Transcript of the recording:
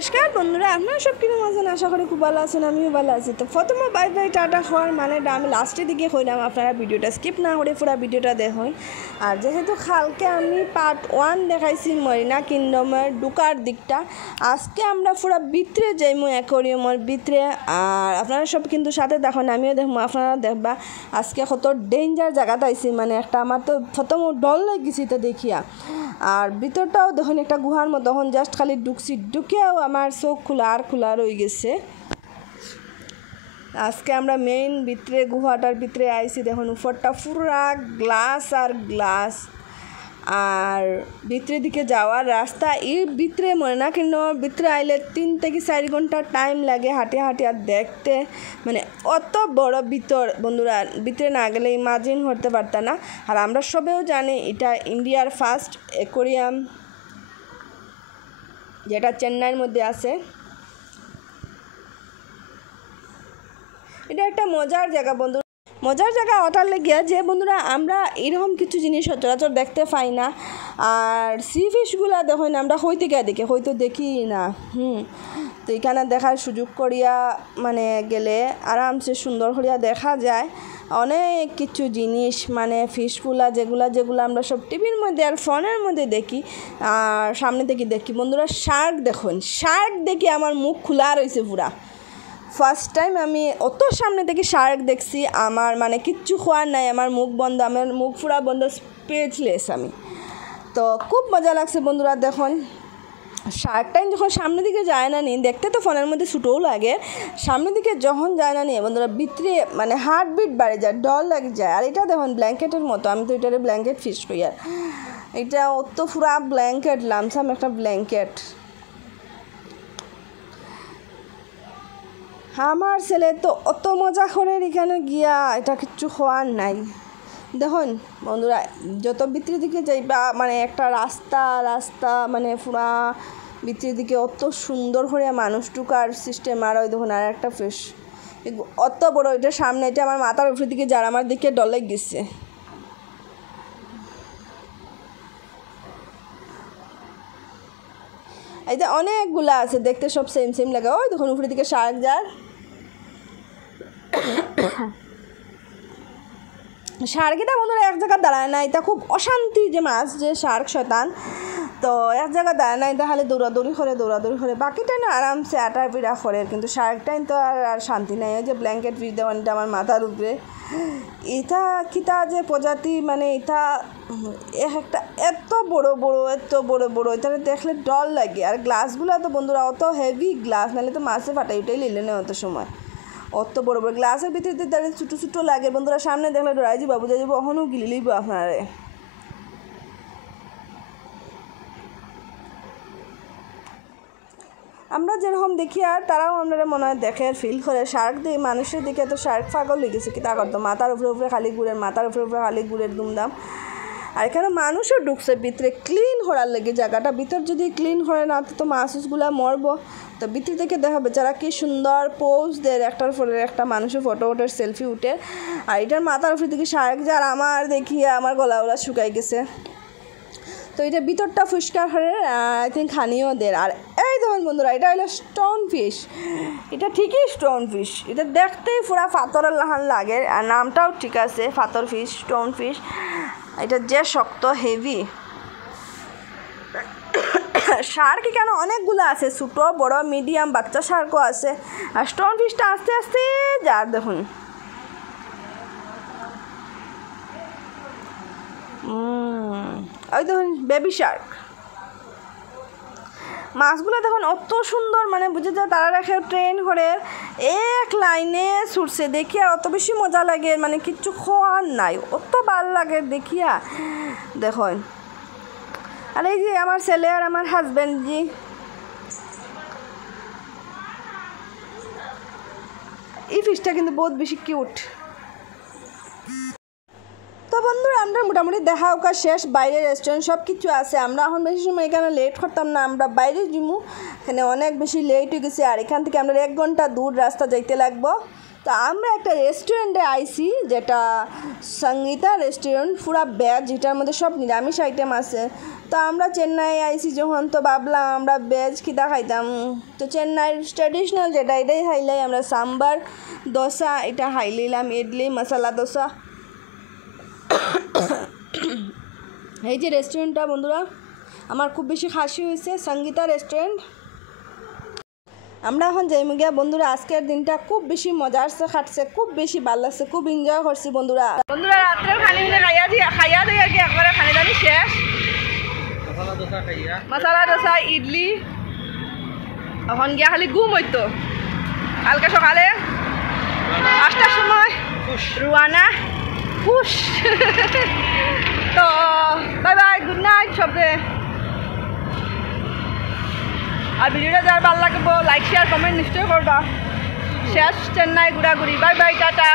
নমস্কার বন্ধুরা, আপনারা সব কিরকম আছেন? আশা করি খুব ভালো আছেন, আমিও ভালো আছি। তো প্রথমে বাই বাই টাটা হওয়ার মানে আমি লাস্টের দিকে হইলাম, আপনারা ভিডিওটা স্কিপ না করে পুরো ভিডিওটা দেখুন। আর যেহেতু কালকে আমি পার্ট 1 দেখাইছি মরিনা কিংডমের ঢুকার দিকটা, আজকে আমরা পুরো ভিতরে যাইমু অ্যাকোয়ারিয়ামের ভিতরে। আর আপনারা সব কিন্তু সাথে দেখুন, আমিও দেখবো, আপনারা দেখবা আজকে কত ডেঞ্জার জায়গাতে আইছি। মানে একটা আমার তো প্রথম ডর লেগেছি তো দেখিয়া। আর ভিতরটাও দেখুন একটা গুহার মতো, তখন জাস্ট খালি ঢুকেও আমার চোখ খোলা রয়ে গেছে। আজকে আমরা মেইন ভিতরে গুহাটার ভিতরে আইছি। দেখুন উপরটা পুরা গ্লাস আর গ্লাস। আর ভিতরের দিকে যাওয়ার রাস্তা এর ভিতরে মরিনা কিংডমের ভিতরে আইলে 3 থেকে 4 ঘন্টা টাইম লাগে হাঁটিয়ে আর দেখতে। মানে অত বড় ভিতর বন্ধুরা, ভিতরে না গেলে ইমাজিন করতে পারতাম না। আর আমরা সবেও জানি এটা ইন্ডিয়ার ফার্স্ট অ্যাকোয়ারিয়াম, যেটা চেন্নাইয়ের মধ্যে আছে। এটা একটা মজার জায়গা বন্ধু, মজার জায়গা ওটার লেগে যে বন্ধুরা আমরা এরকম কিছু জিনিস সচরাচর দেখতে পাই না। আর সি ফিশগুলা দেখুন আমরা হয়তো দেখি না। তো এখানে দেখার সুযোগ করিয়া মানে গেলে আরামসে সুন্দর করিয়া দেখা যায় অনেক কিছু জিনিস। মানে ফিশগুলা যেগুলো আমরা সব টিভির মধ্যে আর ফোনের মধ্যে দেখি আর সামনে থেকে দেখি। বন্ধুরা শার্ক দেখি আমার মুখ খোলা রয়েছে পুরা। ফার্স্ট টাইম আমি অত সামনে থেকে শার্ক দেখছি, আমার মানে কিচ্ছু খোয়ার নাই, আমার মুখ বন্ধ, আমার মুখ পুরা বন্ধ, স্পিচলেস আমি। তো খুব মজা লাগছে বন্ধুরা। দেখুন শার্ক টাইম যখন সামনের দিকে যায় না দেখতে তো ফোনের মধ্যে ছোটোও লাগে, সামনের দিকে যখন যায় না বন্ধুরা ভিতরে মানে হার্টবিট বাড়ে যায়, ডর লাগে যায়। আর এটা দেখুন ব্ল্যাঙ্কেটের মতো, আমি তো এটারে ব্ল্যাঙ্কেট ফিশ করি। আর এটা অত পুরা ব্ল্যাঙ্কেট, লামসাম একটা ব্ল্যাঙ্কেট। আমার ছেলে তো অত মজা করে এখানে গিয়া এটা কিচ্ছু হওয়ার নাই। দেখুন বন্ধুরা যত ভিতরের দিকে যাইবা মানে একটা রাস্তা মানে পুরা ভিতরের দিকে অত সুন্দর করে মানুষ ঢুকার সিস্টেম। আর ওই দেখুন আর একটা ফিশ অত বড়, এটা সামনে, এটা আমার মাথার উপরের দিকে যার, আমার দিকে ডর লেগে গেছে। এই যে অনেকগুলা আছে দেখতে, সব সেম লাগে। ওই দেখুন উপরের দিকে শার্ক যার, শার্কিটা বন্ধুরা এক জায়গায় দাঁড়ায় না। এটা খুব অশান্তি যে মাছ, যে শার্ক শয়তান তো এক জায়গায় দাঁড়ায় না। এটা খালি দৌড়াদৌড়ি করে বাকিটা না আরামসে আটাপিটা করে। কিন্তু শার্কটাই তো আর শান্তি নাই। ওই যে ব্ল্যাঙ্কেট ফিশ দেওয়ানটা আমার মাথার উপরে, এটা কিতা যে প্রজাতি, মানে এটা একটা এত বড় এটা দেখলে ডর লাগে। আর গ্লাসগুলো তো বন্ধুরা অত হেভি গ্লাস, নাহলে তো মাছে ফাটাই উঠাই লিলে না অত সময়। অত বড় গ্লাসের ভিতরে দাঁড়িয়ে ছোটো লাগে বন্ধুরা, সামনে দেখলে ডরাই যাবো, বুঝা যাবো অহনও গিলি লইব আপনারে। আমরা যেরকম দেখি আর তারাও আপনারা মনে হয় দেখে ফিল করে। শার্ক দিয়ে মানুষের দিকে এত শার্ক পাগল হয়ে গেছে, কি তা করতো মাথার উপরে খালি গুড়ের দুমদাম। আর এখানে মানুষও ঢুকছে ভিতরে ক্লিন করার লেগে জায়গাটা। ভিতর যদি ক্লিন করে না তো মাছগুলা মরবো। তো ভিতর থেকে দেখা বেচারা কি সুন্দর পোজ দেয়, একটার পরে একটা মানুষের ফটো ওঠে, সেলফি উঠে। আর এটার মাথার উপরে দিকে শার্ক যার, আমার দেখিয়ে আমার গলা শুকাই গেছে। তো এটা ভিতরটা পরিষ্কার করে আই থিঙ্ক খানিও দের। আর এই দেখুন বন্ধুরা এটা হলো স্টোন ফিশ, এটা ঠিকই স্টোন ফিশ, এটা দেখতেই পুরা পাথরের লাহান লাগে। আর নামটাও ঠিক আছে, পাথর ফিশ, স্টোন ফিশ। এটা যে শক্ত হেভি। শার্ক কেন অনেকগুলো আছে, ছোটো বড় মিডিয়াম, বাচ্চা শার্কও আছে। আর স্টোন ফিশটা আস্তে আস্তে যার দেখুন। ওই দেখুন বেবি শার্ক। মাছগুলো দেখুন অত সুন্দর, মানে বুঝে যায় তারা রেখে ট্রেন করে এক লাইনে ছুটছে দেখিয়া অত বেশি মজা লাগে। মানে কিচ্ছু খোয়ার নাই, অত ভাল লাগে দেখিয়া। দেখুন আর এই যে আমার ছেলে আর আমার হাজব্যান্ড জি, এই ফিশটা কিন্তু বহুত বেশি কিউট। তো বন্ধুরা আমরা মোটামুটি দেখা ওকা শেষ, বাইরে রেস্টুরেন্ট সব কিছু আছে। আমরা এখন বেশি সময় এখানে লেট করতাম না, আমরা বাইরে যাবো, এখানে অনেক বেশি লেট হয়ে গেছে। আর এখান থেকে আমরা 1 ঘন্টা দূর রাস্তা যাইতে লাগবো। তো আমরা একটা রেস্টুরেন্টে আইছি, যেটা সঙ্গীতা রেস্টুরেন্ট, পুরা ভেজ, যেটার মধ্যে সব নিরামিষ আইটেম আছে। তো আমরা চেন্নাই আইছি যখন, তো ভাবলাম আমরা ভেজ খিদা খাইতাম। তো চেন্নাইয়ের ট্র্যাডিশনাল যেটা, এটাই খাইলাই আমরা। সাম্বার দোসা এটা খাই নিলাম, ইডলি মশলা দোসা। এই যে রেস্টুরেন্টটা বন্ধুরা, আমার খুব বেশি খাসি হয়েছে, সঙ্গীতা রেস্টুরেন্ট। আমরা এখন যাইমু গিয়া বন্ধুরা। আজকের দিনটা খুব বেশি মজার সে কাটছে, খুব বেশি ভালো লাগছে, খুব এনজয় করছি বন্ধুরা। বন্ধুরা রাত্রের খানি খাইয়া দিয়ে আর কি একবারে খানি দানি শেষ। মশলা দোসা ইডলি, এখন গিয়া খালি ঘুম হইতো। কালকে সকালে 8টার সময় রুয়ানা খুশ। তো বাই বাই, গুড নাইট সবে। আর ভিডিওটা যার ভালো লাগবে লাইক শেয়ার কমেন্ট নিশ্চয়ই করবা। শেষ চেন্নাই ঘোরাঘুরি। Bye bye, tata.